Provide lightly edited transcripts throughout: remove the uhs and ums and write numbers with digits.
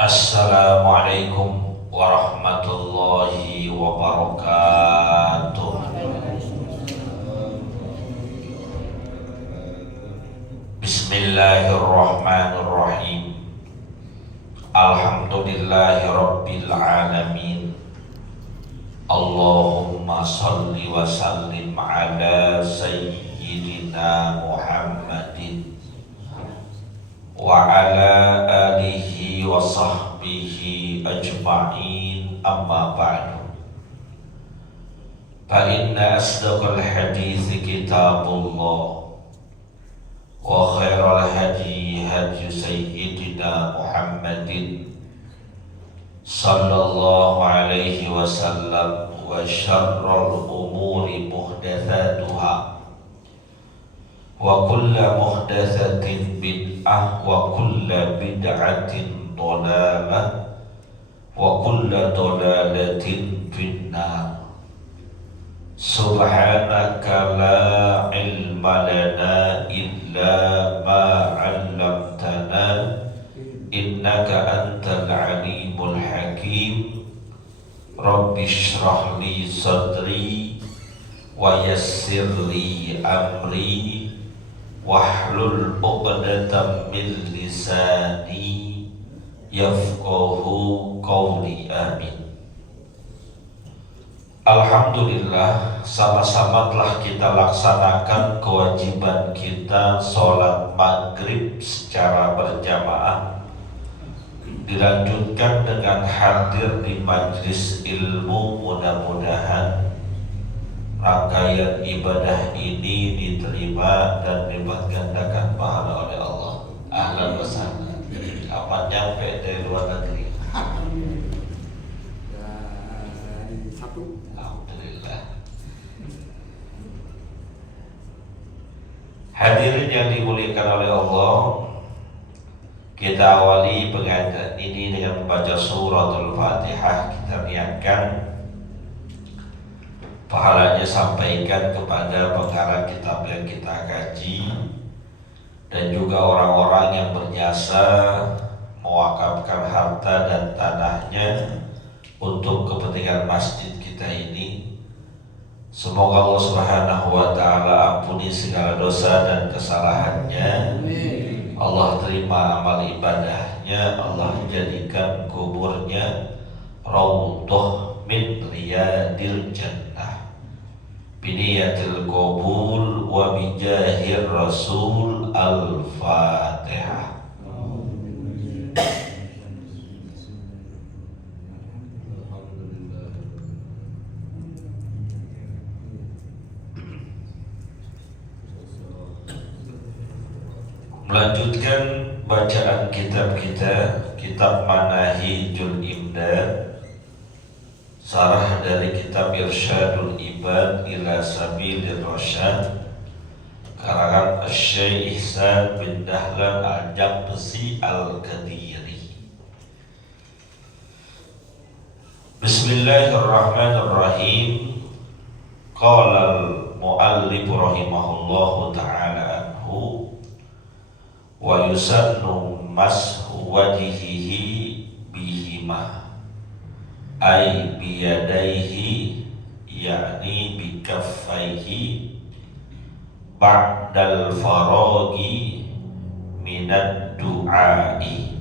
Assalamualaikum warahmatullahi wabarakatuh. Bismillahirrahmanirrahim. Alhamdulillahi rabbil alamin. Allahumma salli wa sallim ala sayyidina Muhammadin wa ala alihi wa sahbihi ajma'in, amma ba'du. Fa inna asdaqal hadithi kitabullah wa khairal hadi hadi sayyidina Muhammadin sallallahu alaihi wasallam, wa syarrul umuri muhdatsatuha wa kulla muhdatsatin bid'ah wa kulla bid'atin dhalalah wa kulla dhalalatin finnar. Subhanaka la ilma lana illa ma 'allamtana innaka antal alimul hakim. Rabbi shrah li sadri wa yassir li amri wahlul 'uqdatam min lisani yafqahu qawli, amin. Alhamdulillah, sama-sama telah kita laksanakan kewajiban kita sholat maghrib secara berjamaah, dilanjutkan dengan hadir di majlis ilmu. Mudah-mudahan rangkaian ibadah ini diterima dan dilipat gandakan pahala oleh Allah. Ahlan wa sahlan. Kapan nyampe dari luar negeri? Dari Sabtu. Alhamdulillah. Hadirin yang dimuliakan oleh Allah, kita awali pengajian ini dengan membaca suratul Fatihah. Kita niatkan pahalanya sampaikan kepada pengarang kitab yang kita kaji dan juga orang-orang yang berjasa mewakafkan harta dan tanahnya untuk kepentingan masjid kita ini. Semoga Allah Subhanahu wa taala ampuni segala dosa dan kesalahannya. Allah terima amal ibadahnya. Allah jadikan kuburnya raudhah min riyadil jannah biniyatil qabul wa bijahir rasul. Al-Fatihah. Melanjutkan bacaan kitab kita, kitab Manahijul Imdad, sarah dari kitab Irsyadul Ibad ila Sabilir Rasyad, karangan Syekh Ihsan bin Dahlan Al-Jabsi Al-Qadiri. Bismillahirrahmanirrahim. Qala al-muallif rahimahullahu ta'ala anhu, wa yusannu mashu wajhihi bihima ay biyadaihi, yakni bikaffaihi, ba'dal faragi minad du'ai,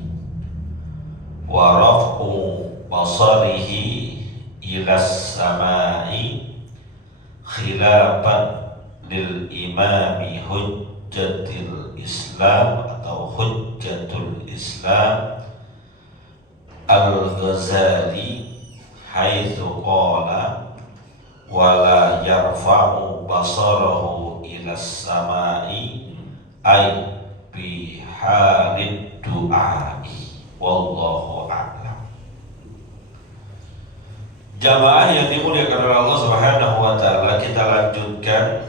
wa raf'u basarihi ilas samai, khilafan lil imami hujjatil Islam atau hujjatul Islam Al-Ghazali, haitsu qala wala yarfa'u basarahu ilas samai ay bi halid du'ai, wallahu a'lam. Jamaah yang dimuliakan oleh Allah Subhanahu wa taala, kita lanjutkan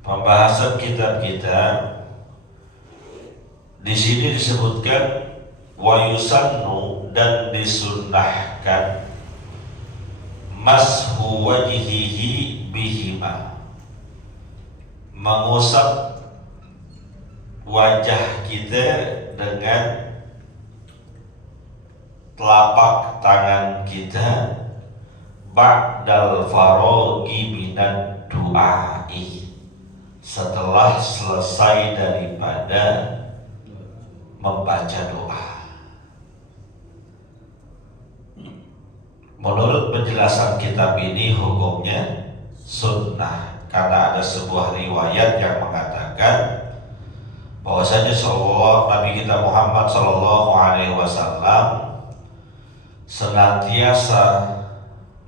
pembahasan kitab kita. Di sini disebutkan wa yusannu, dan disunnahkan, mashu wajhihi bihima, mengusap wajah kita dengan telapak tangan kita ba'dal faraghi minad du'ai, setelah selesai daripada membaca doa. Menurut penjelasan kitab ini hukumnya sunnah, karena ada sebuah riwayat yang mengatakan bahwasanya Nabi kita Muhammad Sallallahu Alaihi Wasallam senantiasa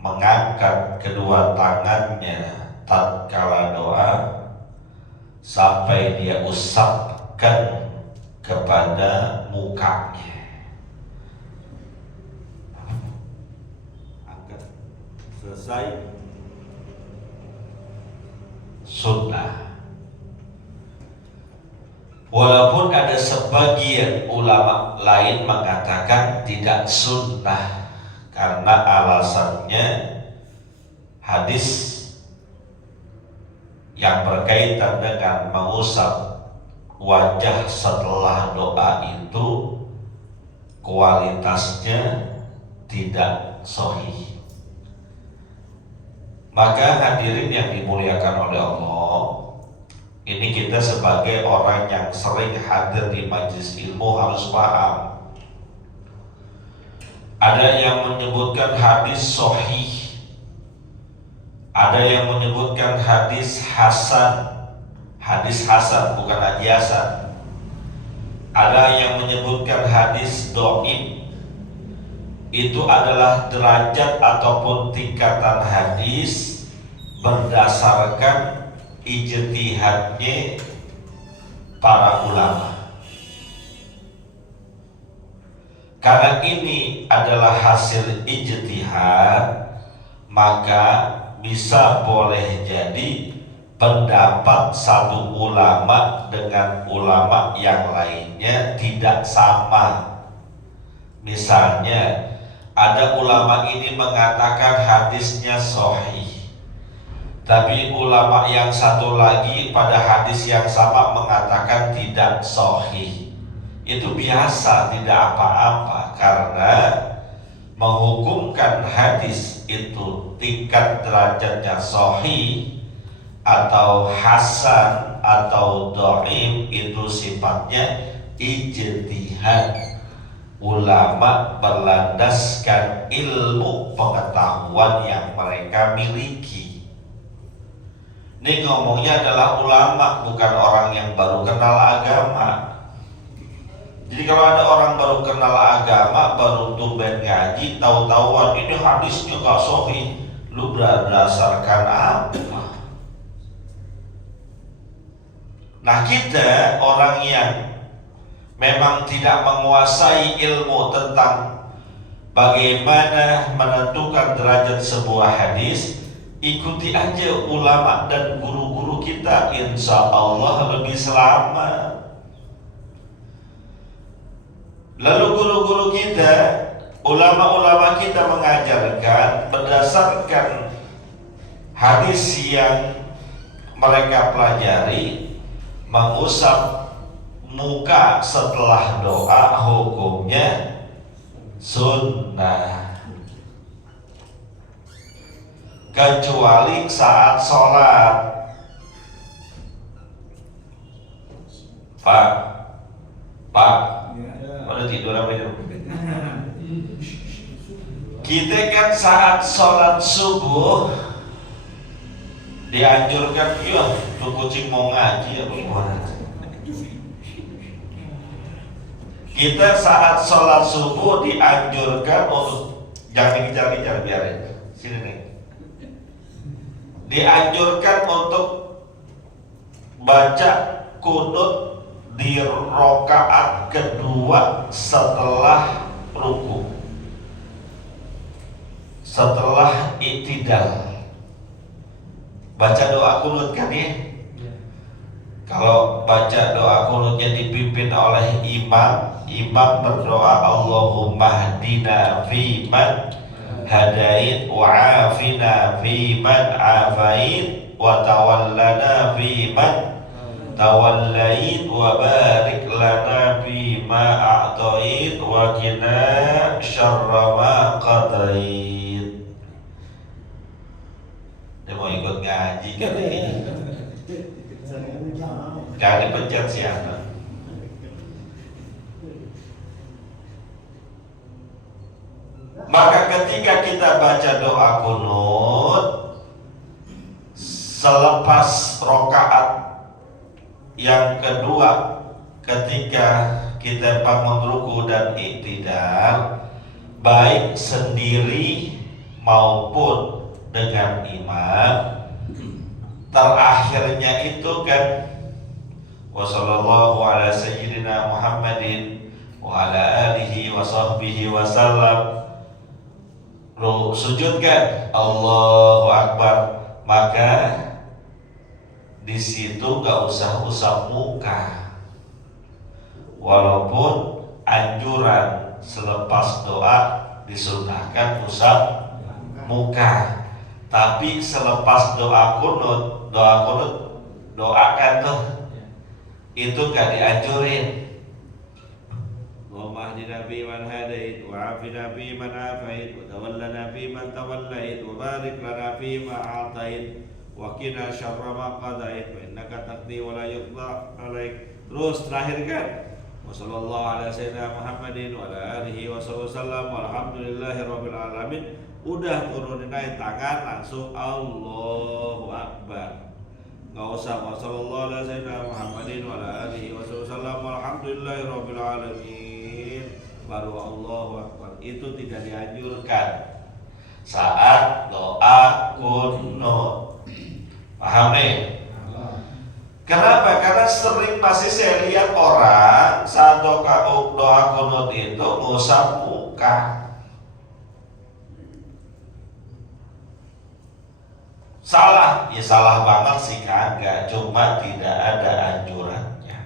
mengangkat kedua tangannya tatkala doa sampai dia usapkan kepada mukanya. Angkat, selesai, sunnah. Walaupun ada sebagian ulama lain mengatakan tidak sunnah, karena alasannya hadis yang berkaitan dengan mengusap wajah setelah doa itu kualitasnya tidak sahih. Maka hadirin yang dimuliakan oleh Allah, ini kita sebagai orang yang sering hadir di majelis ilmu harus paham. Ada yang menyebutkan hadis sahih, ada yang menyebutkan hadis hasan. Hadis hasan bukan hadis hasan. Ada yang menyebutkan hadis dhaif. Itu adalah derajat ataupun tingkatan hadis berdasarkan ijtihadnya para ulama. Karena ini adalah hasil ijtihad, maka bisa boleh jadi pendapat satu ulama dengan ulama yang lainnya tidak sama. Misalnya ada ulama ini mengatakan hadisnya sahih, tapi ulama yang satu lagi pada hadis yang sama mengatakan tidak sahih. Itu biasa, tidak apa-apa, karena menghukumkan hadis itu tingkat derajatnya sahih atau hasan atau dhaif itu sifatnya ijtihad ulama berlandaskan ilmu pengetahuan yang mereka miliki. Ini ngomongnya adalah ulama, bukan orang yang baru kenal agama. Jadi kalau ada orang baru kenal agama, baru tumben ngaji, tahu-tahuan ini hadisnya gak sahih, lu berdasarkan apa? Nah, kita orang yang memang tidak menguasai ilmu tentang bagaimana menentukan derajat sebuah hadis, ikuti aja ulama dan guru-guru kita, insya Allah lebih selamat. Lalu guru-guru kita, ulama-ulama kita mengajarkan berdasarkan hadis yang mereka pelajari, mengusap muka setelah doa hukumnya sunnah, kecuali saat sholat. Pak, pada tidur apa itu? Kita kan saat sholat subuh dianjurkan, iya tuh kucing mau ngaji apa gimana? Kita saat sholat subuh dianjurkan untuk jangan dikejar-kejar, biarin sini nih. Dianjurkan untuk baca kunut di rakaat kedua setelah ruku, setelah i'tidal. Baca doa kunut kan ya? Kalau baca doa kunutnya dipimpin oleh imam berdoa, Allahumma hdina fiman hadait wa afina fiman afait wa tawallana fiman tawallait wa barik lana bima a'tait wa qina syarra ma qadait. Dia mau ikut ngaji kan ini. Jangan dipencet si anak. Maka ketika kita baca doa kunut selepas rokaat yang kedua, ketika kita bangun ruku dan iktidal, baik sendiri maupun dengan imam, terakhirnya itu kan wassallallahu ala sayyidina Muhammadin wa ala alihi wa sahbihi wa sallam. Sujud kan Allahu Akbar, maka di situ gak usah usap muka, walaupun anjuran selepas doa disunahkan usap muka, tapi selepas doa kunut doakan tuh itu gak dianjurin. Allahumma hdina fi man hadait wa afina fi man afait wa tawallana fi man tawallait wa barik lana fi ma a'tait wa qina syarra ma qadait wa innaka taqdi wa la yuqda alaik. Terus terakhir kan wa sallallahu ala sayyidina Muhammadin wa ala alihi wa sallam walhamdulillahi rabbil alamin. Udah turunin aja tangan langsung Allahu Akbar. Nggak usah wa sallallahu ala sayyidina Muhammadin wa ala alihi wa sallam walhamdulillahi rabbil alamin baru Allahu Akbar. Itu tidak dianjurkan saat doa kunut. Paham nih? Kenapa? Karena sering masih saya lihat orang saat doa kunut itu ngusap muka. Salah? Ya salah banget sih kagak, cuma tidak ada anjurannya.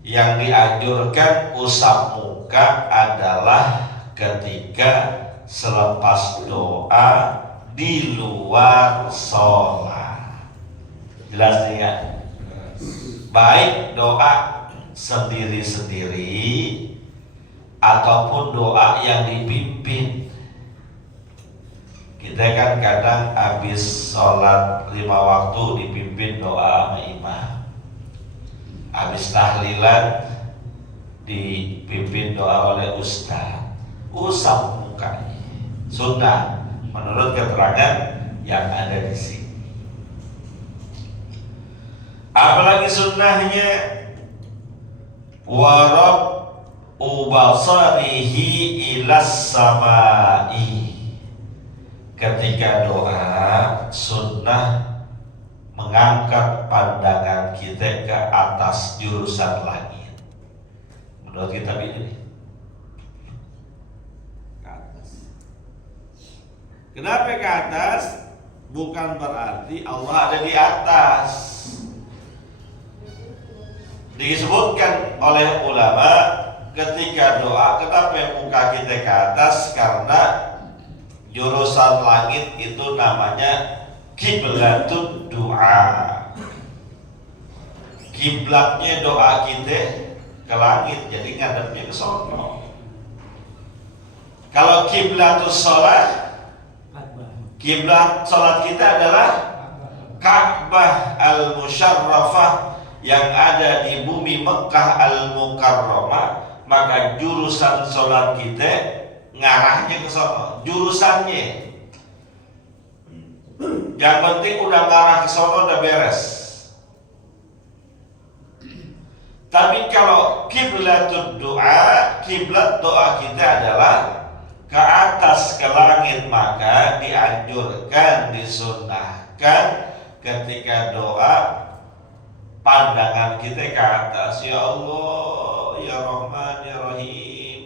Yang dianjurkan usap muka adalah ketika selepas doa di luar sholat. Jelas nih ya? Baik doa sendiri-sendiri ataupun doa yang dipimpin. Kita kan kadang habis sholat 5 waktu dipimpin doa sama imam, habis tahlilan dipimpin doa oleh ustaz, usap mukanya. Sunnah menurut keterangan yang ada di sini. Apalagi sunnahnya warab ubasarihi ilas samai. Ketika doa sunnah mengangkat pandangan kita ke atas jurusan langit. Menurut kitab ini ke atas. Kenapa ke atas? Bukan berarti Allah ada di atas. Disebutkan oleh ulama ketika doa, kenapa muka kita ke atas? Karena jurusan langit itu namanya kiblatud doa. Kiblatnya doa kita ke langit, jadi ngadepnya ke sono. Kalau kiblatus sholat, kiblat sholat kita adalah Ka'bah al-Musyarrafah yang ada di bumi Mekah al-Mukarramah. Maka jurusan sholat kita ngarahnya ke sono, jurusannya. Yang penting udah ngarah ke sono udah beres. Tapi kalau kiblatud doa, kiblat doa kita adalah ke atas ke langit, maka dianjurkan, disunnahkan ketika doa pandangan kita ke atas. Ya Allah, ya Rahman, ya Rahim,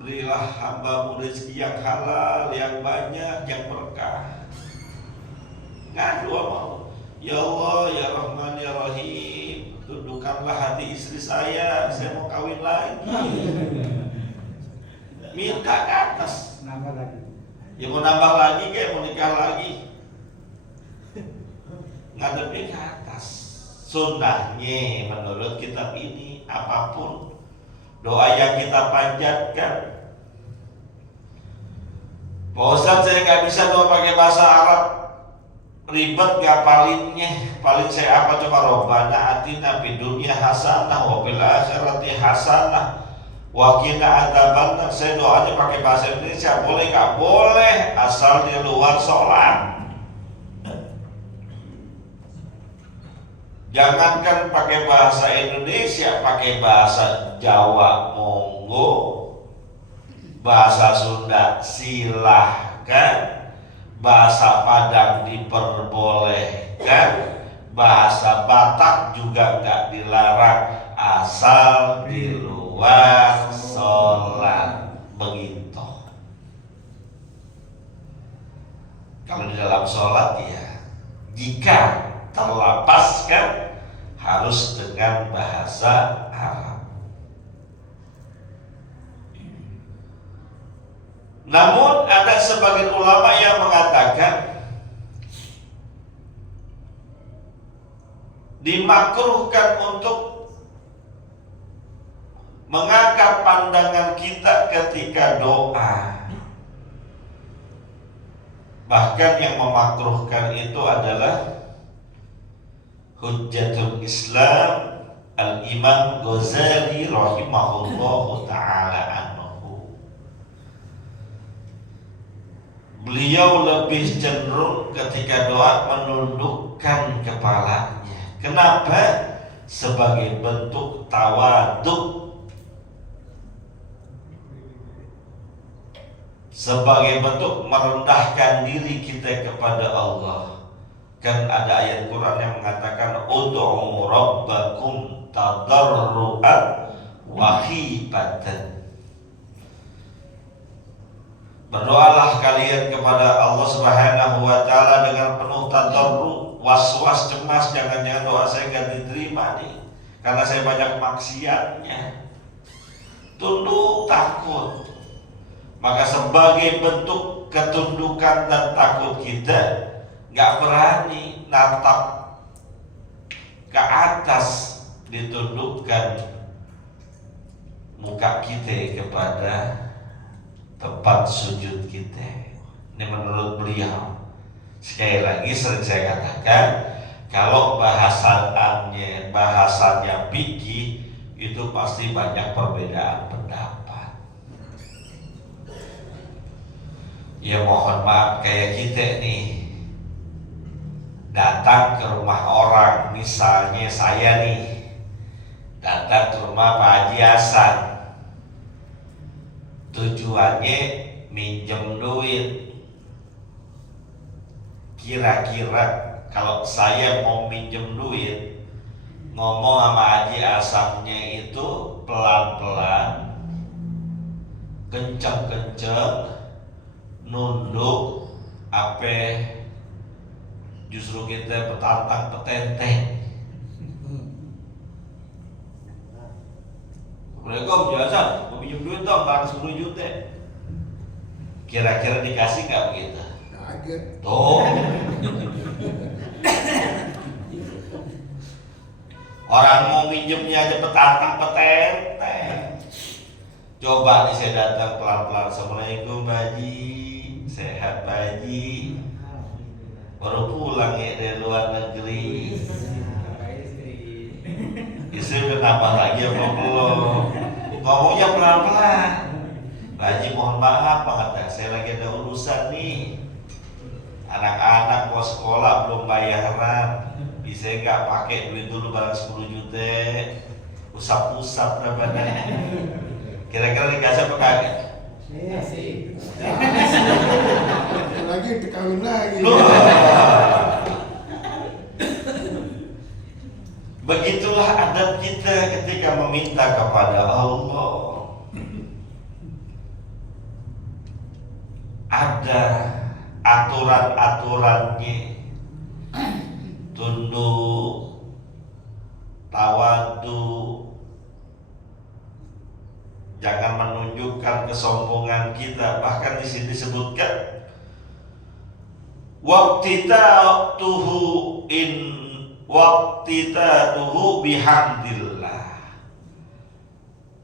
berilah hamba-Mu rezeki yang halal, yang banyak, yang berkah. Ngadu mau, ya Allah, ya Rahman, ya Rahim, tundukkanlah hati istri saya mau kawin lagi. Minta ke atas. Nambah lagi. Ya mau nambah lagi kayak mau nikah lagi. Ngadepnya ke atas. sunnahnya menurut kitab ini apapun doa yang kita panjatkan. Pak Ustadz, saya nggak bisa doa pakai bahasa Arab, ribet ngapalinnya. Paling saya apa coba, Robbana atina fid dunya hasanah wa fil akhirati hasanah wa qina adzabannar. Saya doanya pakai bahasa Indonesia, boleh nggak? Boleh, asal di luar sholat. Jangankan pakai bahasa Indonesia, pakai bahasa Jawa monggo, bahasa Sunda silahkan, bahasa Padang diperbolehkan, bahasa Batak juga nggak dilarang, asal di luar sholat. Begitu. Kalau di dalam sholat ya, jika terlapaskan harus dengan bahasa Arab. Namun ada sebagian ulama yang mengatakan dimakruhkan untuk mengangkat pandangan kita ketika doa. Bahkan yang memakruhkan itu adalah Hujjatul Islam Al-Imam Ghazali rahimahullahu ta'ala anhu. Beliau lebih cenderung ketika doa menundukkan kepalanya. Kenapa? Sebagai bentuk tawadhu, sebagai bentuk merendahkan diri kita kepada Allah. Kan ada ayat Quran yang mengatakan ud'u rabbakum tadarru'an wa khifatan. Berdoalah kalian kepada Allah Subhanahu wa taala dengan penuh tadarru, was-was, cemas, jangan-jangan doa saya enggak diterima nih karena saya banyak maksiatnya. Tunduk, takut. Maka sebagai bentuk ketundukan dan takut kita, gak berani natap ke atas, ditundukkan muka kita kepada tempat sujud kita. Ini menurut beliau. Sekali lagi sering saya katakan, kalau bahasanya fikih itu pasti banyak perbedaan pendapat. Ya mohon maaf, kayak kita nih datang ke rumah orang, misalnya saya nih datang ke rumah Pak Haji Hasan, tujuannya minjem duit. Kira-kira kalau saya mau minjem duit, ngomong sama Haji Hasannya itu pelan-pelan, kenceng-kenceng, nunduk, apa justru kita petantang petenteng. Assalamualaikum biasa, mau pinjam duit dong, barang 10 juta. Kira-kira dikasih nggak begitu? Kaget. Tuh. Orang mau minjemnya aja petantang petenteng. Coba nih saya datang pelan-pelan, Assalamualaikum Pak Haji, sehat Pak Haji. Baru pulang ya dari luar negeri. Istri udah nambah lagi apa belum? Ngomongnya pelan-pelan. Pak Haji mohon maaf Pak, saya lagi ada urusan nih. Anak-anak mau sekolah belum bayaran. Bisa nggak pakai duit dulu barang 10 juta? Usap-usap berapa nih? Kira-kira dikasih apa kagak? Lagi dikawin lagi. Begitulah adab kita ketika meminta kepada Allah. Ada aturan-aturannya. Tunduk, tawadu, jangan menunjukkan kesombongan kita. Bahkan di sini disebutkan waqtita'tuhu in waqtitaduhu bihamdillah.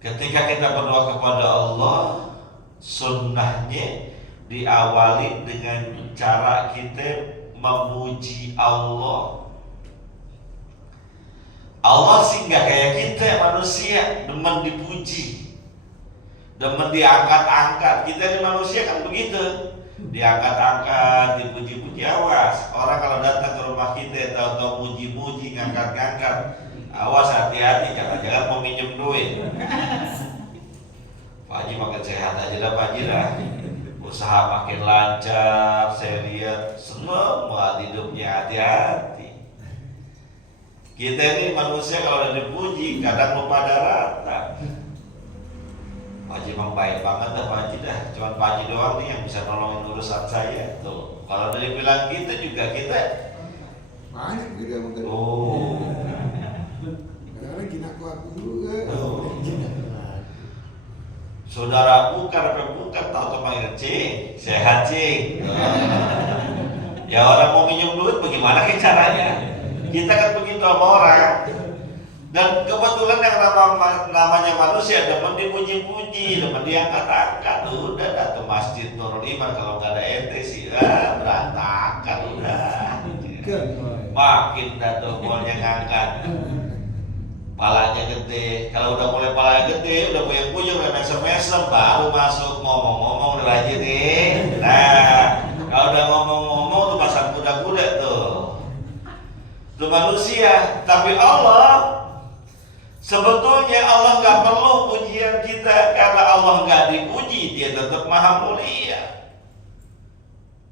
Ketika kita berdoa kepada Allah, sunnahnya diawali dengan cara kita memuji Allah. Allah sih nggak kayak kita manusia, demen dipuji, demen diangkat-angkat. Kita di manusia kan begitu, diangkat-angkat, dipuji-puji. Awas, orang kalau datang ke rumah kita tahu-tahu muji-muji, ngangkat-ngangkat, awas, hati-hati, jangan-jangan mau minjem duit. Pak Haji makin sehat aja dah Pak Haji dah. Usaha makin lancar, saya lihat seneng banget hidupnya, hati-hati. Kita ini manusia kalau udah dipuji kadang lupa daratan. Pak Haji emang baik banget dah Pak Haji dah. Cuman Pak Haji doang nih yang bisa nolongin urusan saya tuh. Kalau udah dibilang kita juga kita banyak juga mungkin. oh Kadang-kadang kina aku juga. saudara bukan tahu panggil Cing, sehat Cing. Ya orang mau minjem duit bagaimana ke caranya? Kita kan begitu sama orang. Dan kebetulan yang namanya manusia demen dipuji-puji, demen diangkat-angkat. Udah datang masjid Nurul Iman kalau nggak ada ente sih berantakan udah. Makin datang bolnya ngangkat. Palanya gede. Kalau udah mulai palanya gede, udah puyeng-puyeng, udah mesem-mesem, baru masuk ngomong-ngomong udah aja nih. Nah, kalau udah ngomong-ngomong tuh pasang kuda-kuda tuh. Itu manusia, tapi Allah sebetulnya Allah nggak perlu pujian kita karena Allah nggak dipuji, dia tetap maha mulia.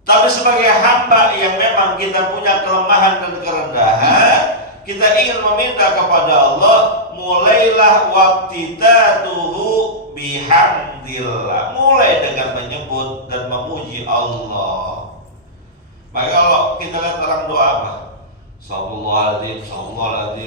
Tapi sebagai hamba yang memang kita punya kelemahan dan kerendahan, kita ingin meminta kepada Allah, mulailah waqtitaduhu bihamdillah. Mulai dengan menyebut dan memuji Allah. Maka kalau kita lihat orang doa apa? Sallallahu alaihi wasallam.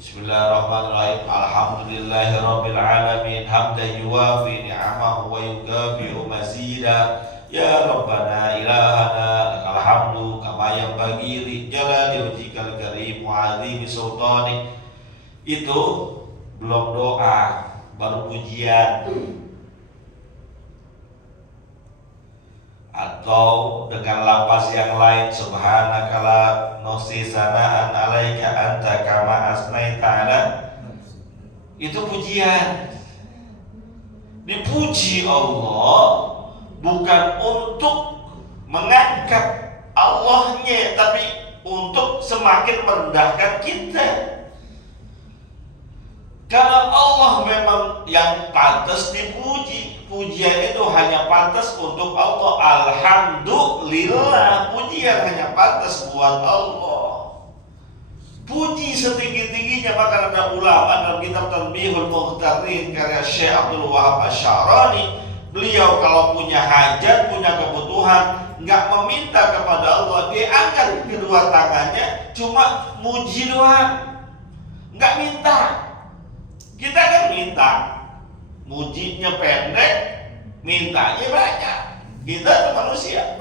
Bismillahirrahmanirrahim. Alhamdulillahirabbil alamin. Hamdan yuwafi ni'amahu wa yukafi'u mazida. Ya Rabbana ilahana lakal hamdu kama yanbaghi li jalali wajhikal karim wa 'azimi sultanik. Itu belum doa, baru pujian. Atau dengan lapas yang lain, subhanaka la nuhsi sana'an 'alaika anta kama asnaita 'ala. Itu pujian. Dipuji Allah bukan untuk mengangkat Allahnya, tapi untuk semakin merendahkan kita. Karena Allah memang yang pantas dipuji. Pujian itu hanya pantas untuk Allah. Alhamdulillah, pujian hanya pantas buat Allah. Puji setinggi-tingginya. Maka ada ulama dalam kitab Tanbihul Mukhtarin karya Syekh Abdul Wahab Asy-Sya'rani, beliau kalau punya hajat, punya kebutuhan, nggak meminta kepada Allah, dia angkat kedua tangannya, cuma muji doang, nggak minta. Kita kan minta, mujinya pendek, mintanya banyak. Kita itu manusia,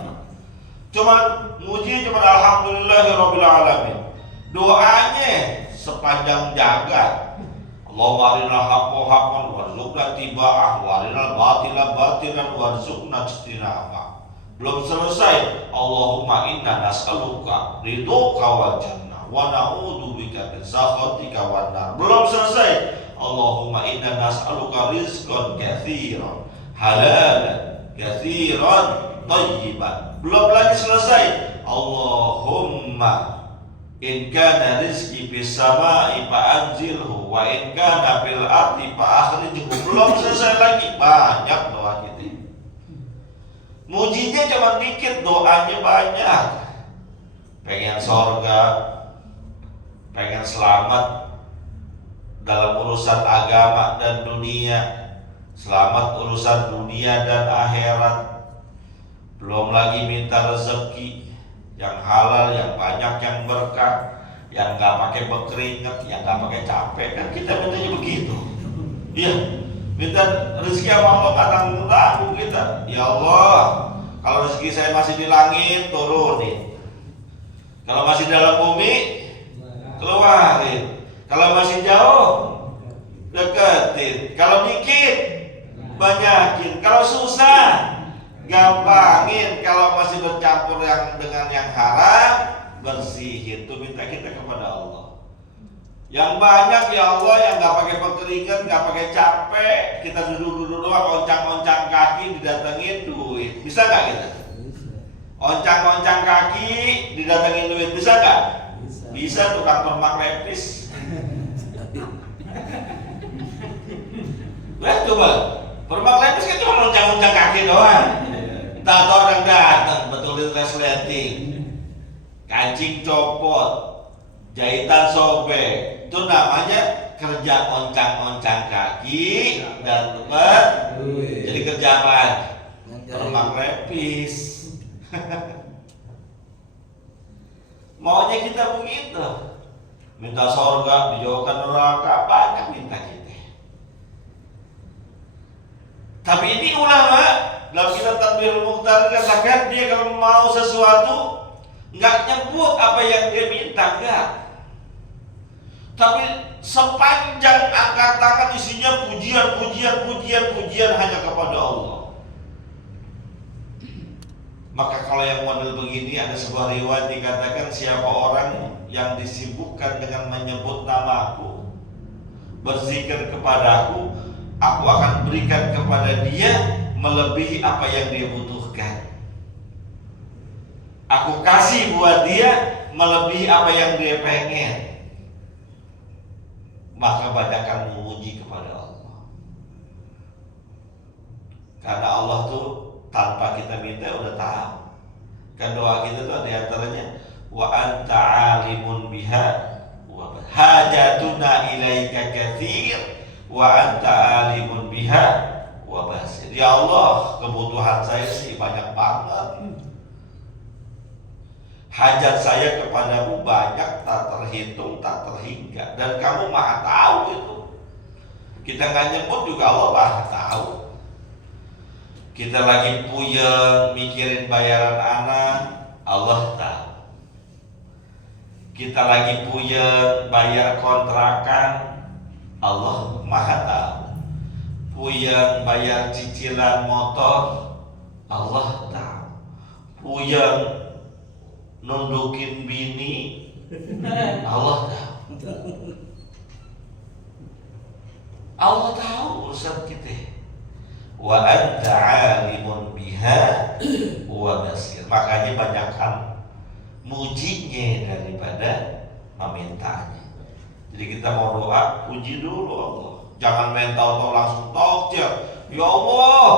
cuma muji cuma alhamdulillahirabbil alamin. Doanya sepanjang jagat. Allahumma arinal haqqa haqqan warzuqna tiba'ah wa arinal batila batilan warzuqna ijtinabah. Belum selesai. Allahumma inna nas'aluka ridhoka wal jannah wa na'udzubika min sakhatika wan nar. Belum selesai. Allahumma inna nas'aluka rizqan katsiran halalan katsiran thayyiban. Belum lagi selesai. Allahumma in kana rizqi fis sama'i fa anzilhu wa in kana fil ardi fa akhrijhu. Belum selesai lagi, banyak doa kita. Mujinya cuma dikit, doanya banyak. Pengen surga, pengen selamat dalam urusan agama dan dunia, selamat urusan dunia dan akhirat. Belum lagi minta rezeki yang halal, yang banyak, yang berkah, yang nggak pakai berkeringat, yang nggak pakai capek. Kan kita mintanya begitu. Iya, minta rezeki sama Allah, kadang-kadang kita, ya Allah, kalau rezeki saya masih di langit, turunin. Kalau masih dalam bumi, keluarin. Kalau masih jauh, deketin. Kalau dikit, banyakin. Kalau susah, gampangin. Kalau masih bercampur dengan yang haram, bersihin. Itu minta kita kepada Allah. Yang banyak ya Allah, yang gak pakai keringat, gak pakai capek, kita duduk-duduk doang, oncang-oncang kaki, didatengin duit. Bisa gak kita? Oncang-oncang kaki, didatengin duit. Bisa gak? Bisa, tukang permak lepis. Coba, permak lepis kan cuma oncang-oncang kaki doang. Tahu orang datang, betul resleting, kancing copot, jahitan sobek. Itu namanya kerja oncang-oncang kaki dan tempat. Jadi kerja apa? Permak lepis. Maunya kita begitu. Minta surga, dijauhkan neraka, banyak minta kita. Tapi ini ulama dalam kitab Tadbirul Mukhtar katakan dia kalau mau sesuatu nggak nyebut apa yang dia minta, enggak. Tapi sepanjang angkat tangan isinya pujian hanya kepada Allah. Maka kalau yang model begini, ada sebuah riwayat dikatakan siapa orang yang disibukkan dengan menyebut namaku, berzikir kepadaku, aku akan berikan kepada dia melebihi apa yang dia butuhkan. Aku kasih buat dia melebihi apa yang dia pengen. Maka banyakkan memuji kepada Allah. Karena Allah tuh tanpa kita minta udah tahu. Kan doa kita tuh diantaranya wa anta alimun biha wa hajatuna ilaika katsir wa anta alimun biha wa basir. Ya Allah, kebutuhan saya sih banyak banget. Hajat saya kepadamu banyak, tak terhitung, tak terhingga, dan kamu maha tahu itu. Kita nggak nyebut juga Allah maha tahu. Kita lagi puyeng mikirin bayaran anak, Allah tahu. Kita lagi puyeng bayar kontrakan, Allah maha tahu. Puyeng bayar cicilan motor, Allah tahu. Puyeng nundukin bini, Allah tahu. Allah tahu urusan kita. Wa anta alimun biha wa basir. Makanya banyakkan mujinya daripada memintanya. Jadi kita mau doa, puji dulu Allah. Jangan main tahu-tahu langsung tokcer. Ya Allah,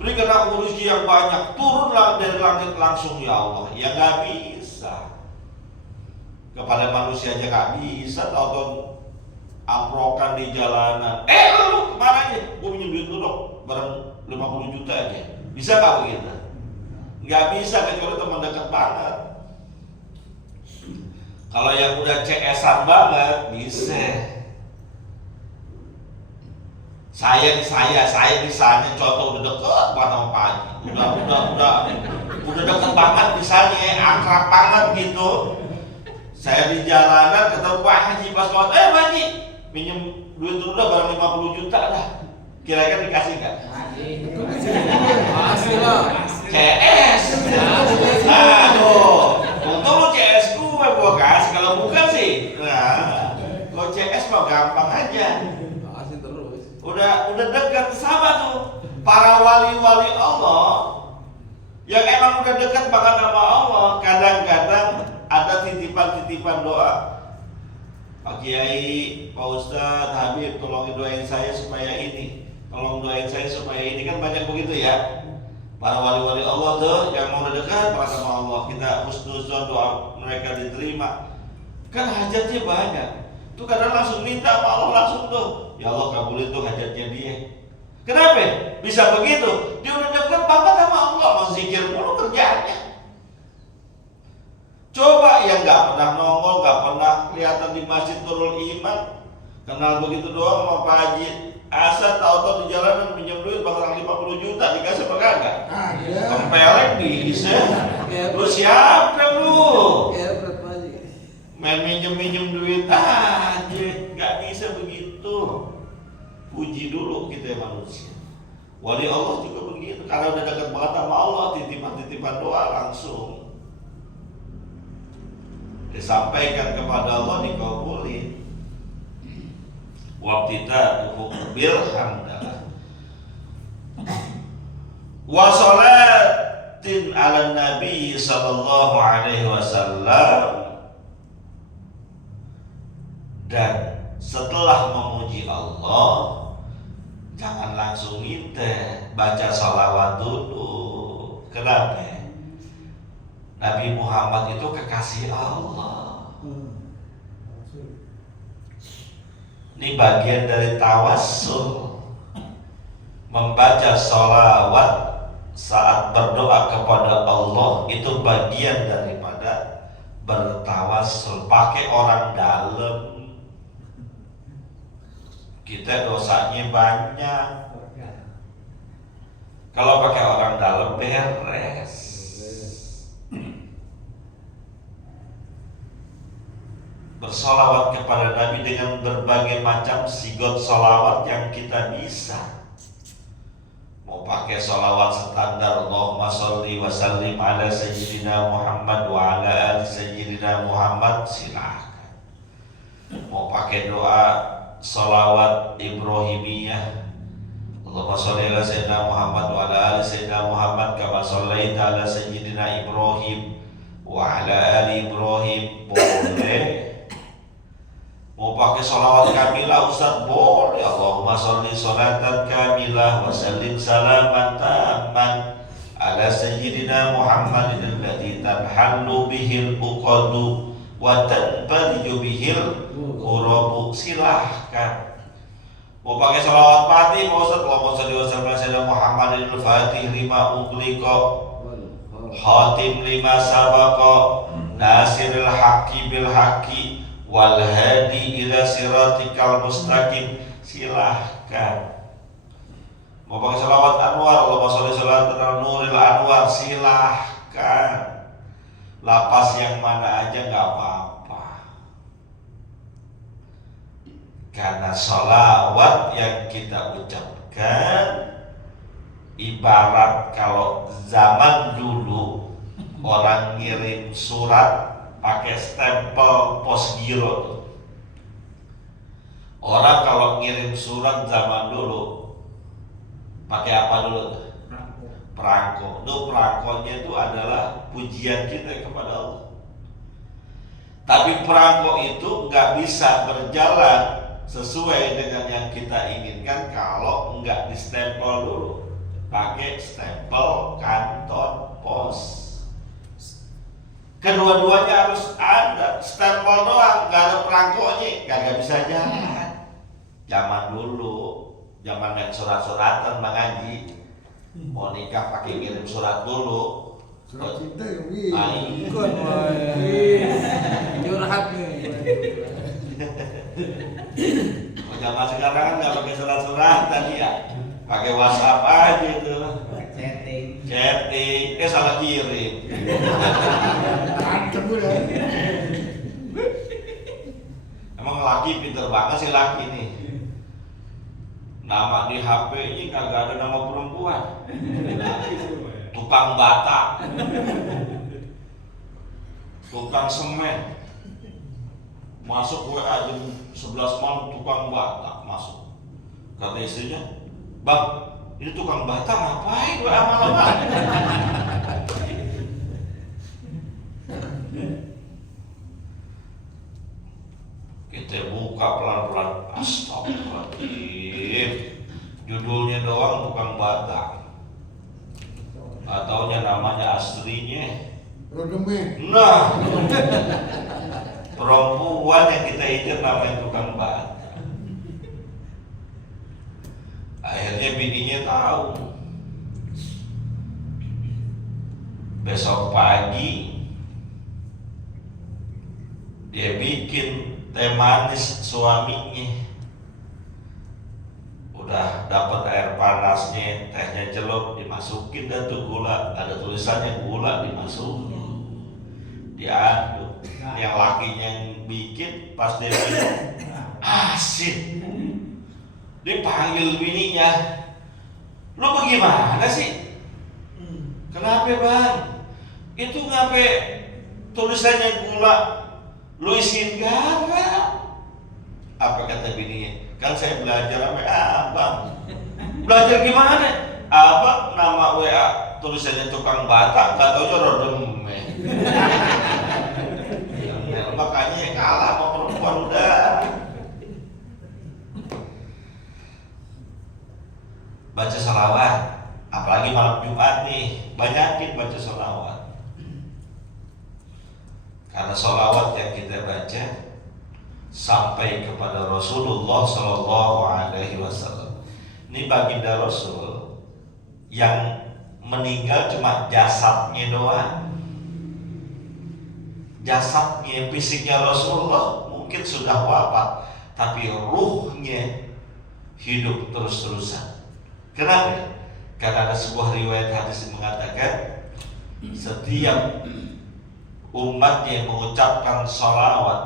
berikan aku rezeki yang banyak, turunlah dari langit langsung ya Allah. Ya nggak bisa. Kepada manusia aja nggak bisa, tahu-tahu amprokan di jalanan. Lu kemana aja? Gue pinjam duit lu dong, barang 50 juta aja. Bisa nggak begitu? Nggak bisa, kecuali teman dekat banget. Kalau yang udah CS-an banget, bisa. Saya misalnya contoh udah deket banget sama Pak Haji. Udah deket banget misalnya, akrab banget gitu. Saya di jalanan ketemu Pak Haji pas lewat, Pak Haji, minjem duit dulu dah barang 50 juta dah. Kira-kira dikasih nggak? Pasti lah. CS. Aduh, untung lu CS gue kasih. Kalau bukan sih, nah, kalau CS mah gampang aja. Kasih terus. Udah dekat sama tuh para wali-wali Allah yang emang udah dekat banget sama Allah. Kadang-kadang ada titipan-titipan doa. Pak Kiai, Pak Ustadz, Habib, tolong doain saya supaya ini. Tolong doain saya supaya ini, kan banyak begitu ya. Para wali-wali Allah tuh yang mau dekat banget sama Allah, kita husnuzon, doa mereka diterima. Kan hajatnya banyak. Tuh kadang langsung minta sama Allah langsung tuh. Ya Allah kabulin tuh hajatnya dia. Kenapa? Bisa begitu? Dia udah dekat banget sama Allah, mau zikir mulu kerjaannya. Coba yang nggak pernah nongol, nggak pernah kelihatan di masjid Nurul Iman, kenal begitu doang sama Pak Haji, asal tahu-tahu di jalanan pinjam duit bakal 50 juta, dikasih apa kagak? Kempeleng bisa. Lu siapa lu? main minjem duit aja, nggak bisa begitu. Puji dulu kita manusia. Wali Allah juga begitu, karena udah dekat banget sama Allah, titipan doa langsung disampaikan kepada Allah, dikabulin. Wabtida'uhu bil hamdalah wa salatin ala nabi sallallahu alaihi wasallam. Dan setelah memuji Allah, jangan langsung minta, baca salawat dulu. Kenapa? Nabi Muhammad itu kekasih Allah. Ini bagian dari tawassul. Membaca salawat saat berdoa kepada Allah itu bagian daripada bertawassul. Pakai orang dalam, kita dosanya banyak. Kalau pakai orang dalam beres. Bersolawat kepada Nabi dengan berbagai macam sigot solawat yang kita bisa. Mau pakai solawat standar, Allahumma sholli wa sallim ala sayyidina Muhammad wa ala ali sayyidina Muhammad, silahkan. Mau pakai doa solawat Ibrahimiyah, Allahumma sholli ala sayyidina Muhammad wa ala ali sayyidina Muhammad kama shollaita ala sayyidina Ibrahim wa ala ali Ibrahim, boleh. Mau pakai sholawat kamilah Ustaz, boleh. Allahumma sholli sholatan kamilah wa sallim salaman tamman ala sayyidina Muhammadin alladhi tanhallu bihil uqadu wa tanbaliju bihil qurabu, silahkan. Mau pakai sholawat Fatih Pak Ustaz, Allahumma sholli wa sallim ala sayyidina Muhammadin al-Fatih lima ughliqa khatim lima sabaqa nasiril haqqi bil haqqi wal hadi ila siratikal mustaqim, silahkan. Mau pakai salawat anwar, Allahumma sholli sholatan ala nuril anwar, silahkan. Lapas yang mana aja nggak apa-apa, karena sholawat yang kita ucapkan ibarat kalau zaman dulu orang ngirim surat pakai stempel pos giro. Orang kalau ngirim surat zaman dulu pakai apa dulu? Perangko. Itu perangkonya itu adalah pujian kita kepada Allah. Tapi perangko itu nggak bisa berjalan sesuai dengan yang kita inginkan kalau nggak distempel dulu. Pakai stempel kantor pos. Kedua-duanya harus ada, stempel doang, gak ada perangkonya, gak bisa jalan. Zaman dulu, zaman main surat-suratan Bang Haji, mau nikah pakai kirim surat dulu. Surat cinta ya, Wi. Ikut, curhat nih. Zaman sekarang kan gak pakai surat-suratan ya, pakai WhatsApp aja itu. Chatting, salah kirim. Emang laki pinter banget sih laki nih. Nama di HP-nya kagak ada nama perempuan. Tukang bata, tukang semen. Masuk WA jam 11 malam, tukang bata masuk. Kata istrinya, "Bang, ini tukang bata ngapain WA malam-malam?" Kita buka pelan-pelan, astagfirullahaladzim, judulnya doang tukang bata, nggak taunya namanya aslinya Rodeme. nah perempuan yang kita incer namanya tukang bata. Akhirnya bininya tahu. Besok pagi dia bikin teh manis suaminya. Udah dapat air panasnya, tehnya celup, dimasukin dah tuh gula, ada tulisannya gula, dimasukin, diaduk. Yang lakinya yang bikin, pas dia minum asin. Dipanggil bininya, lu bagaimana sih? Kenapa bang? Itu ngapain tulisannya gula, lu isiin garam? Apa kata bininya? Kan saya belajar sama abang. Belajar gimana? Abang nama WA tulisannya tukang batak, gak taunya rodem. Ya, makanya ya kalah sama perempuan udah. Baca sholawat, apalagi malam Jumat nih, banyakin baca sholawat. Karena sholawat yang kita baca sampai kepada Rasulullah Shallallahu Alaihi Wasallam. Ini baginda Rasul yang meninggal cuma jasadnya doang. Jasadnya, fisiknya Rasulullah mungkin sudah wafat, tapi ruhnya hidup terus-terusan. Kenapa? Karena ada sebuah riwayat hadis yang mengatakan setiap umatnya yang mengucapkan sholawat,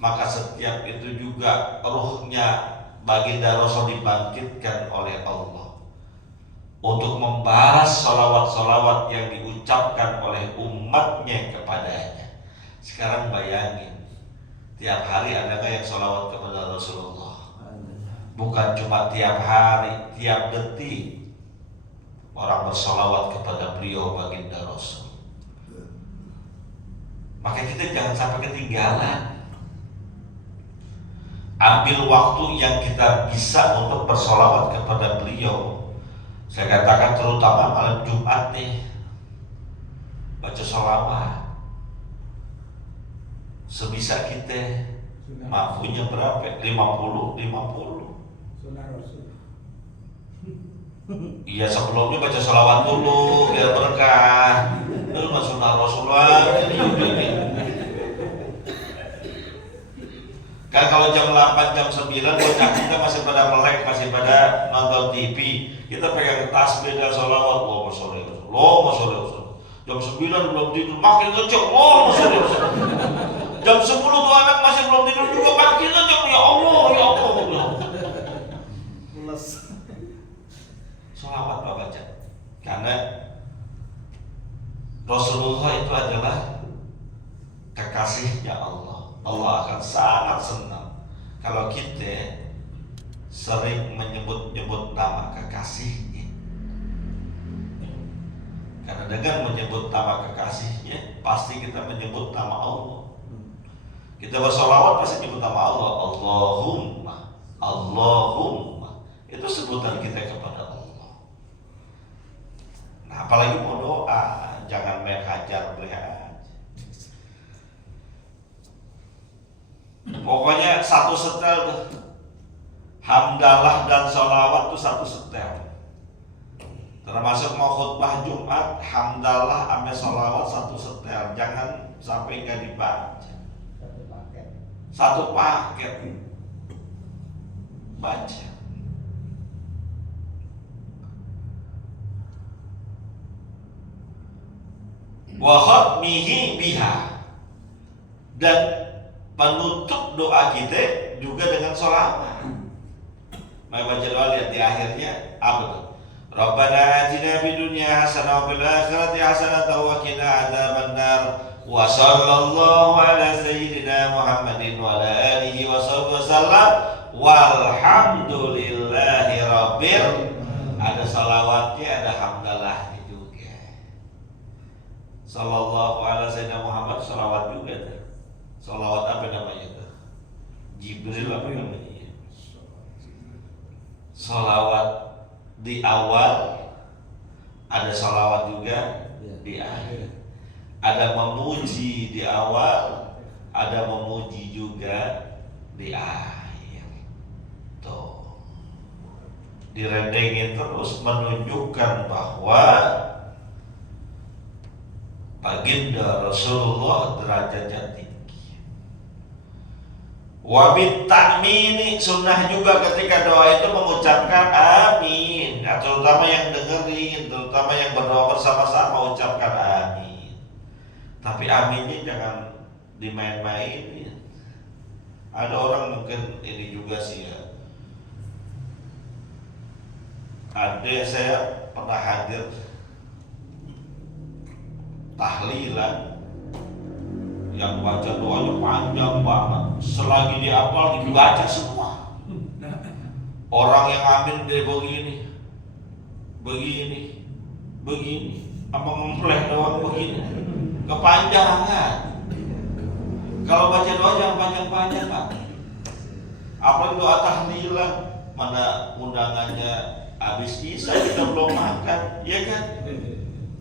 maka setiap itu juga ruhnya baginda Rasul dibangkitkan oleh Allah untuk membalas sholawat-sholawat yang diucapkan oleh umatnya kepadanya. Sekarang bayangin, tiap hari ada yang sholawat kepada Rasulullah? Bukan cuma tiap hari, tiap detik orang bersolawat kepada beliau baginda Rasul. Maka kita jangan sampai ketinggalan. Ambil waktu yang kita bisa untuk bersolawat kepada beliau. Saya katakan terutama malam Jumat nih, baca sholawat. Sebisa kita, mampunya berapa? 50. Iya, sebelumnya baca sholawat dulu biar berkah. Terus masuk Rasulullah. Kan kalau jam 8, jam 9 bocah kita masih pada melek, masih pada nonton TV. Kita pegang tasbih dan sholawat. Allahumma sholli ala Rasul. Allahumma sholli ala Rasul. Jam 9 belum tidur, makin kenceng. Allahumma sholli ala Rasul. Jam 10 tuh anak masih belum tidur juga, makin kenceng. Ya Allah, ya Allah, ya Allah. Sholawat Pak baca. Karena Rasulullah itu adalah kekasihnya Allah. Allah akan sangat senang kalau kita sering menyebut-nyebut nama kekasihnya. Karena dengan menyebut nama kekasihnya, pasti kita menyebut nama Allah. Kita bersolawat pasti menyebut nama Allah. Allahumma, Allahumma. Itu sebutan kita kepada Allah. Nah, apalagi mau doa, jangan main hajar beleh. Pokoknya satu setel tuh. Hamdalah dan sholawat tuh satu setel. Termasuk mau khutbah Jumat, hamdalah sampai sholawat satu setel. Jangan sampai nggak dibaca. Satu paket baca. Wa khatmihi biha, dan penutup doa kita juga dengan sholawat. Mari baca doa, lihat di akhirnya apa tuh? Rabbana atina fid dunya hasanah wa fil akhirati hasanah wa qina adzabannar. Wa sallallahu ala sayyidina Muhammadin wa ala alihi wa sahbihi wasallam. Walhamdulillahi rabbil. Ada salawatnya, ada hamdalahnya juga. Sallallahu ala sayyidina Muhammad, salawat juga tuh. Salawat apa namanya itu? Jibril apa namanya? Salawat di awal, ada salawat juga di akhir. Ada memuji di awal, ada memuji juga di akhir. Tuh, direndengin terus menunjukkan bahwa baginda Rasulullah derajatnya tinggi. Wabit ta'mini, sunnah juga ketika doa itu mengucapkan amin. Nah, terutama yang dengerin, terutama yang berdoa bersama-sama ucapkan amin. Tapi aminnya jangan dimain-mainin. Ada orang mungkin ini juga sih ya. Ada saya pernah hadir tahlilan yang baca doanya panjang banget, selagi dihafal dibaca semua. Orang yang amin dia begini, apa ngempleh doang begini, kepanjangan. Kalau baca doa jangan panjang-panjang Pak. Apalagi doa tahlilan, mana undangannya habis isa kita belum makan, ya kan?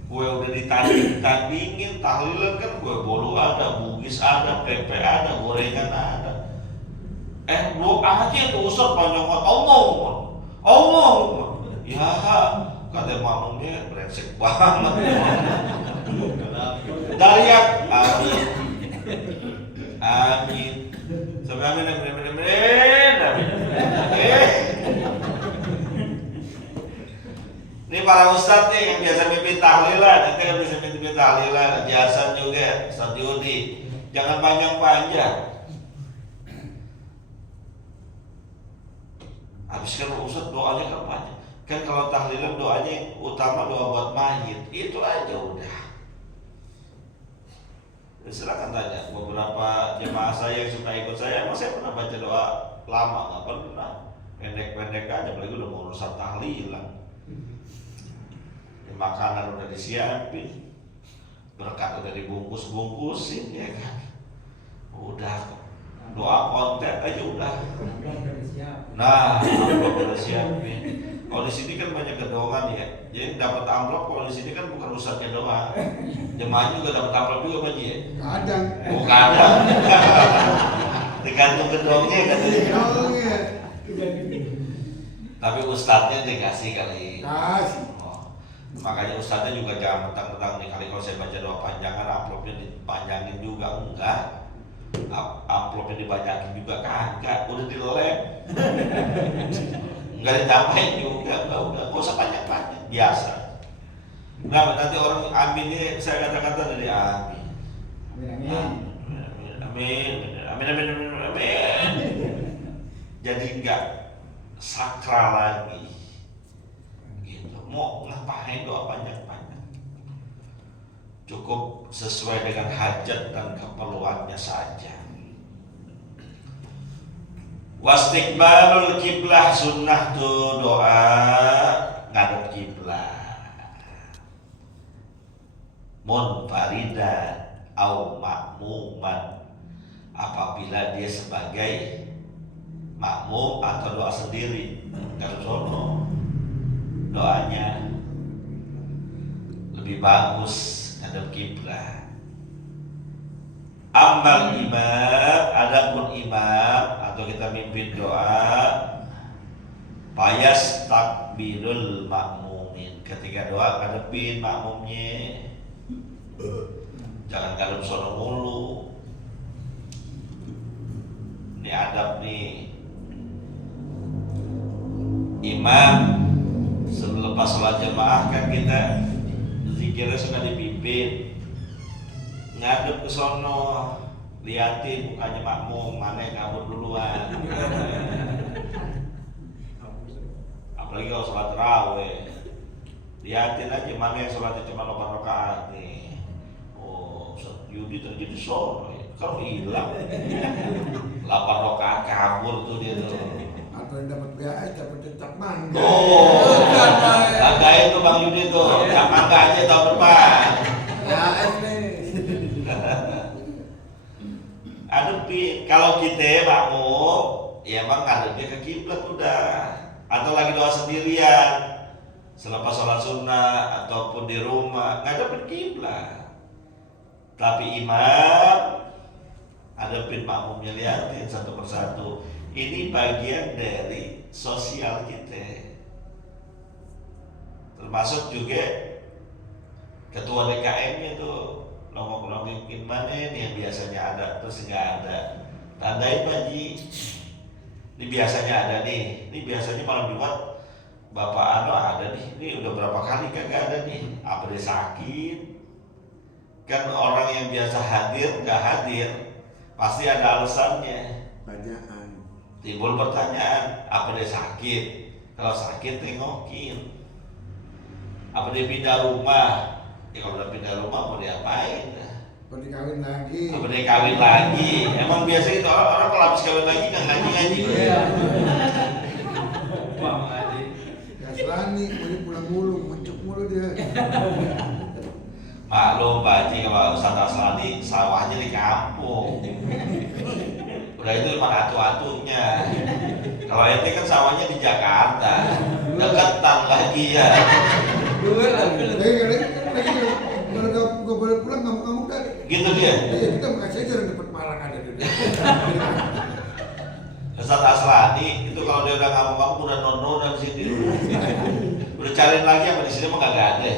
Gue udah ditandingin tahlilan kan, gue bolu ada, bugis ada, pepe ada, gorengan ada. Doa aja tuh Ustaz panjang banget, Allah. Ya, kata makmumnya brengsek banget. Dari yang amin. Sampai amin. Ini para ustadz nih yang biasa mimpin tahlilan, nanti kan bisa mimpin tahlilan, biasa juga, Ustadz Yudi. Jangan panjang-panjang. Habis kan ustadz doanya kan panjang. Kan kalau tahlilan doanya yang utama doa buat mayit, itu aja udah. Silakan tanya beberapa jemaah saya yang suka ikut saya, emang saya pernah baca doa lama? Nggak pernah, pendek-pendek aja, apalagi udah mau urusan tahlilan. Makanan udah disiapin, berkat udah dibungkus-bungkusin, ya kan? Udah doa konten aja udah. Nah, amplop udah siapin. Kalau di sini kan banyak gedongan ya, jadi dapat amplop. Kalau di sini kan bukan ustadznya doang, jemaah juga dapat amplop juga Pak Ji ya? Kadang. Oh kadang. Tergantung gedongnya kan. Tapi ustadznya dikasih kali. Kasih. Makanya ustadznya juga jangan mentang-mentang nih, kali kalau saya baca doa panjangan amplopnya dipanjangin juga, enggak. Amplopnya dibanyakin juga kagak, udah dilem. Enggak ditambahin juga, enggak usah panjang-panjang, biasa. Nah, nanti orang aminnya saya kata-kata dari amin. Amin. Jadi enggak sakral lagi. Mau ngapain doa panjang-panjang, cukup sesuai dengan hajat dan keperluannya saja. Wastiqbalul kiblah, sunnah tuh doa ngadep kiblah, munfaridan au makmuman, apabila dia sebagai makmum atau doa sendiri. Kalau sono doanya lebih bagus ngadep kiblat. Amal imam, adapun imam atau kita mimpin doa, payas takbirul makmumin, ketika doa ngadepin makmumnya, jangan ngadep sono mulu. Ini adab nih. Imam selepas sholat jemaah kan kita zikirnya suka dipimpin, ngadep ke sono, liatin mukanya makmum mana yang kabur duluan. Apalagi kalau sholat tarawih, liatin aja mana yang sholatnya cuma 8 rakaat nih. Oh, Yudi terjadi sono ya. Kalau hilang 8 rakaat kabur tuh dia tuh. Atau yang dapat BAS dapat tetap mangga. Oh, hargain tuh Bang Yudi tuh, yang mangga aja tahun depan. BAS nih. Adepin, kalau kita makmum, ya emang ngadepnya ke kiblat udah. Atau lagi doa sendirian, selepas sholat sunnah ataupun di rumah, ngadepin kiblat. Tapi imam hadapin makmumnya, liatin satu persatu. Ini bagian dari sosial kita. Termasuk juga ketua DKM-nya tuh nongol-nongolin mana nih yang biasanya ada terus nggak ada. Tandain Pak Ji. Ini biasanya ada nih. Ini biasanya malam Jumat Bapak Ano ada nih. Ini udah berapa kali kagak ada nih. Apa dia sakit? Kan orang yang biasa hadir nggak hadir. pasti ada alasannya. Banyaan. Timbul pertanyaan, apa dia sakit? Kalau sakit tengokin. Apa dia pindah rumah? Ya kalau udah pindah rumah mau diapain? Kalau dikawin lagi. Apa dia kawin lagi? Emang biasa itu orang kalau habis kawin lagi kan ngaji. Iya. Ya selani, mau pulang mulu, muncul mulu dia. Maklum Pak Haji, kalau Ustaz Aslani sawahnya di kampung. Udah itu cuma atu-atunya. Kalau ente kan sawahnya di Jakarta, deketan lagi ya. Kalau gue boleh pulang ngamuk-ngamuk tadi. Gitu dia. Iya, kita makasih aja dapat malang ada di Ustaz Aslani itu kalau dia udah ngamuk-ngamuk udah non-nonan di sini. Udah cariin lagi apa di sini mah kagak ada.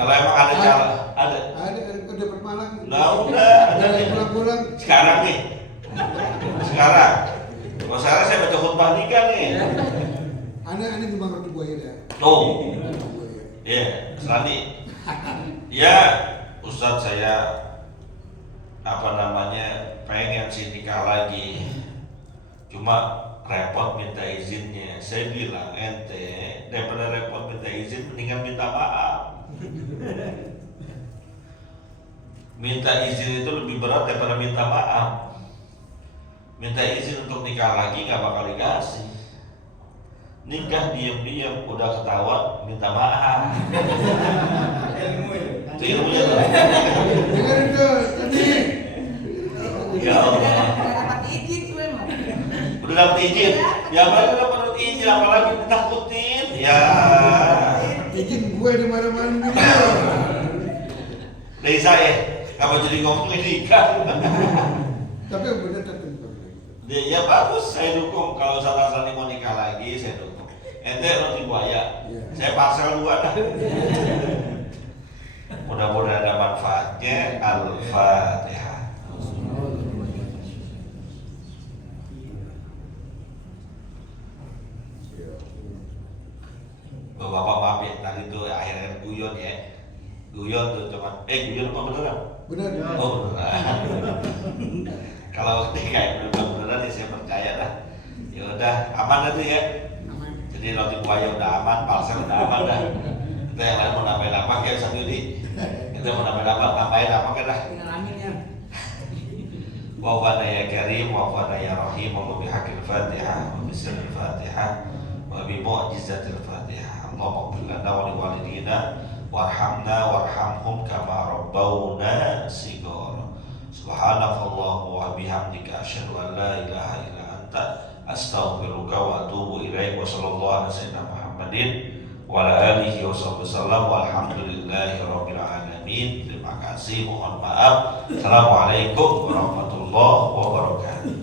Kalau emang ada cara, ada. Ada dapat malang. Nah udah, ada nih. Pulang-pulang. Sekarang nih. Sekarang. Kalau sekarang saya baca khutbah nikah nih. Aneh cuma roti buaya dah. Tuh. Iya, Aslani. Ya, Ustadz saya pengen sih nikah lagi. Cuma repot minta izinnya. Saya bilang ente daripada repot minta izin mendingan minta maaf. Minta izin itu lebih berat daripada minta maaf. Minta izin untuk nikah lagi gak bakal dikasih. Nikah diam-diam udah ketahuan minta maaf. Itu ilmunya tuh. Dengerin tuh, tadi. Ya Allah. Udah dapet izin. Ya apalagi udah dapet izin, apalagi ditakutin. Ya. Izin gue dimana-mana. Dari saya, kamu jadi ngomongin nikah. Tapi bener tentu. Ya bagus, saya dukung. Kalau Aslani mau nikah lagi, saya dukung. Ente roti buaya, saya parsel 2 dah. Mudah-mudahan ada manfaatnya. Al-Fatihah. Bapak maaf ya, tadi tuh akhirnya guyon ya. Guyon tuh cuman, guyon apa beneran? Bener. Oh beneran. Kalau kayak beneran ya saya percaya dah. Ya udah aman nanti ya. Aman. Jadi roti buaya udah aman, parsel udah aman dah. Kita yang lain mau nambahin apa kayak satu ini. Kita mau nambahin apa kan dah. Wa fana ya karim, wa fana ya rahim, wa bihaqil fatihah, wa bismil fatihah, wa bi mu'jizatil fatihah. Allahumma ighfir lana wa liwalidina warhamna warhamhum kama rabbawna shighara. Subhanakallahumma wa bihamdika asyhadu an la ilaha illa anta astaghfiruka wa atubu ilaik. Wa sallallahu ala sayyidina Muhammadin wa ala alihi wa sahbihi wasallam walhamdulillahi rabbil alamin. Terima kasih, mohon maaf. Assalamualaikum warahmatullahi wabarakatuh.